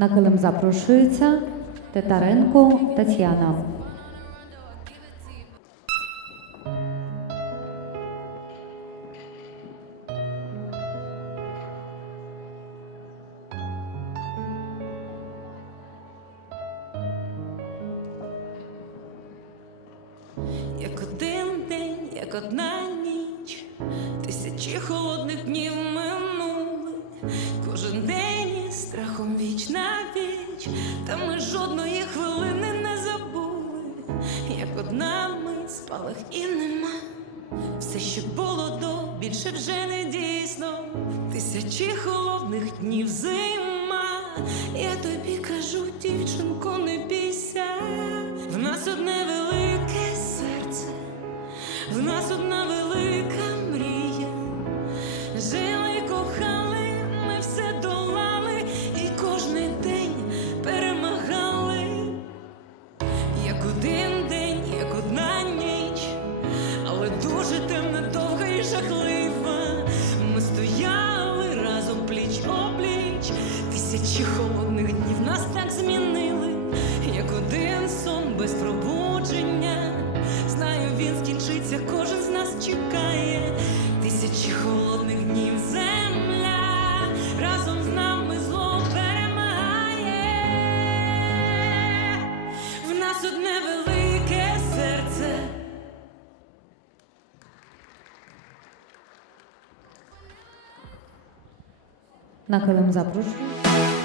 На килим запрошується Титаренко Тетяна. Як один день, як одна ніч, тисячі холодних днів минули, віч, та ми жодної хвилини не забули, як одна мить спалах і нема. Все, що було до, більше вже не дійсно. Тисячі холодних днів зима. Я тобі кажу, дівчинко, не бійся. В нас одне велике серце, в нас одна тисячі холодних днів. Нас так змінили, На килим запрошую